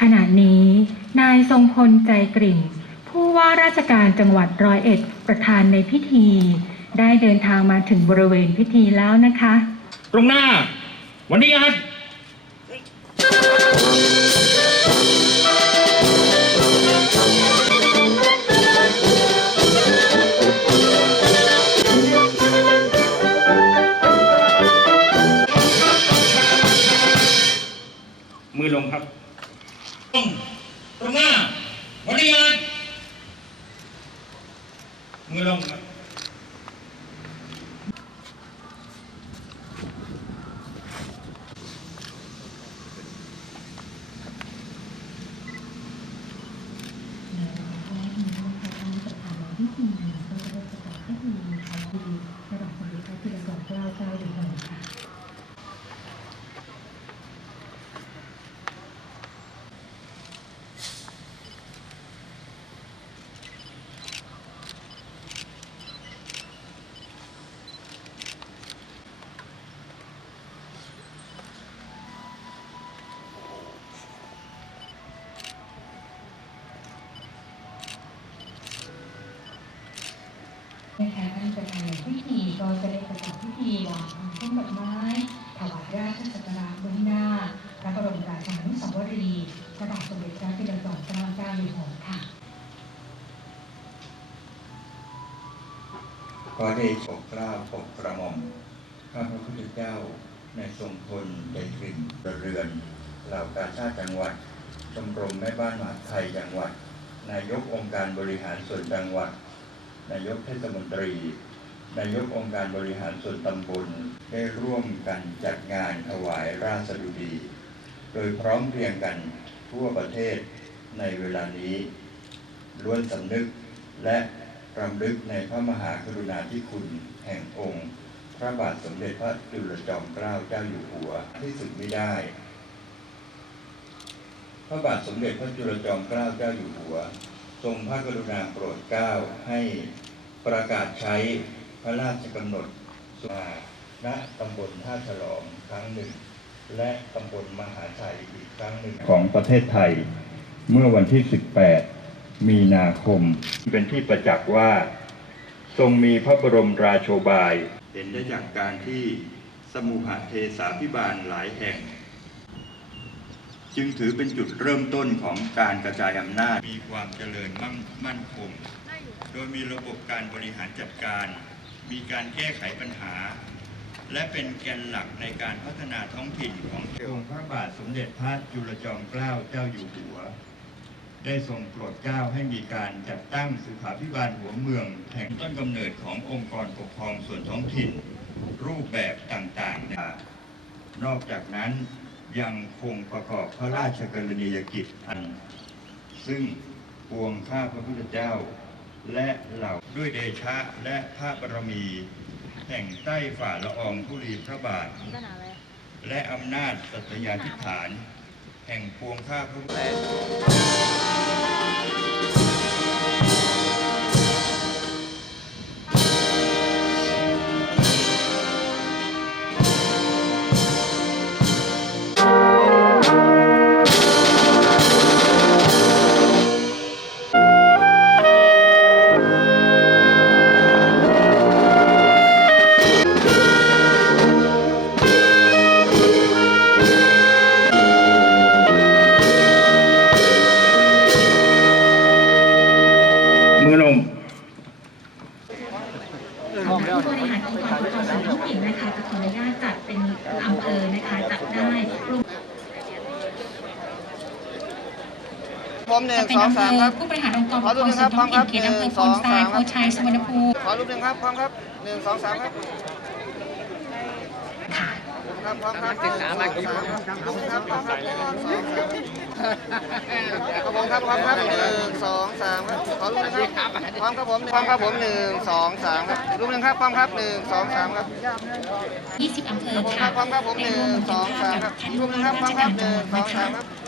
ขณะนี้ นายทรงพลใจกริ่ง ผู้ว่าราชการจังหวัดร้อยเอ็ดประธานในพิธี ได้เดินทางมาถึงบริเวณพิธีแล้วนะคะ ตรงหน้า วันนี้ครับมือลงครับ ตรงตรงหน้า วันนี้ครับ มือลงครับ นะคะท่านประธานในพิธีก็จะได้ ประกอบพิธีวางต้นดอกไม้ถวายราชสักการะเบื้องหน้าพระบรมราชานุสาวรีย์พระบาทสมเด็จพระจุลจอมเกล้าเจ้าอยู่หัวค่ะขอเดชะเกล้าปกกระหม่อมข้าพระพุทธเจ้าในทรงพลใจกลิ่นเรือน เหล่ากาชาติจังหวัด ชมรมแม่บ้านมหาไทยจังหวัด นายกองค์การบริหารส่วนจังหวัด นายกเทศมนตรี นายกองค์การบริหารส่วนตำบลได้ร่วมกันจัดงานถวายราชดุดี โดยพร้อมเพรียงกันทั่วประเทศในเวลานี้ล้วนสำนึกและรำลึกในพระมหากรุณาธิคุณแห่งองค์ พระบาทสมเด็จพระจุลจอมเกล้าเจ้าอยู่หัวที่สุดไม่ได้ พระบาทสมเด็จพระจุลจอมเกล้าเจ้าอยู่หัว ทรงพระกรุณาโปรดเกล้าให้ประกาศใช้ ระราชกำหนดสุาณตำบลท่าฉลองครั้งหนึ่ง และตำบลมหาชัยอีกครั้งหนึ่งของประเทศไทย เมื่อวันที่ 18 มีนาคม เป็นที่ประจักษ์ว่า ทรงมีพระบรมราโชบาย เห็นได้จากการที่สมุหเทสาพิบาลหลายแห่ง จึงถือเป็นจุดเริ่มต้นของการกระจายอำนาจมีความเจริญมั่นคง โดยมีระบบการบริหารจัดการ มีการแก้ไขปัญหา และเป็นแกนหลักในการพัฒนาท้องถิ่นขององค์พระบาทสมเด็จพระจุลจอมเกล้าเจ้าอยู่หัว ได้ทรงโปรดเกล้าให้มีการจัดตั้งสุขาพิบาลหัวเมืองแห่งต้นกำเนิดขององค์กรปกครองส่วนท้องถิ่น รูปแบบต่างๆนะนอกจากนั้นยังคงประกอบพระราชกรณียกิจอัน ซึ่งปวงข้าพระพุทธเจ้า และเหล่าด้วยเดชะและพระบารมี แห่งใต้ฝ่าละอองธุลีพระบาท และอำนาจสัตยาธิฐาน แห่งพวงข้าพระพุทธมื บริหารองค์กรปกครองส่วนท้องถิ่นนะคะจะขออนุญาตจัดเป็นอำเภอนะคะจัดได้รวมผมหนึ่จะงเป็นสองอำเภสามอครับผู้บริหารองค์กรปกครองส่วนท้องถิ่นเขตอำเภอโพนทรายโพชัยสุวรรณภูมิขอรูปหนึ่งครับพร้อมครับหนึ่งสองสามครับค่ะครับพร้อ มครับหนึ่งสองสามครับรูปหนึ่งครับพร้อมครับหนึ่งสองสามครับผมครับพร้อมครับหนึ่งสองสามครับขอรูปหนึ่งครับพร้อมครับผมพร้อมครับผมหนึ่งสองสามครับรูปหนึ่งครับพร้อมครับหนึ่งสองสามครับ20 อำเภอค่ะรับพร้อมครับผมหนึ่งสองสามครับบท่านรูปหนึ่งครับพร้ราอมครับหนึ่งสองสามครับ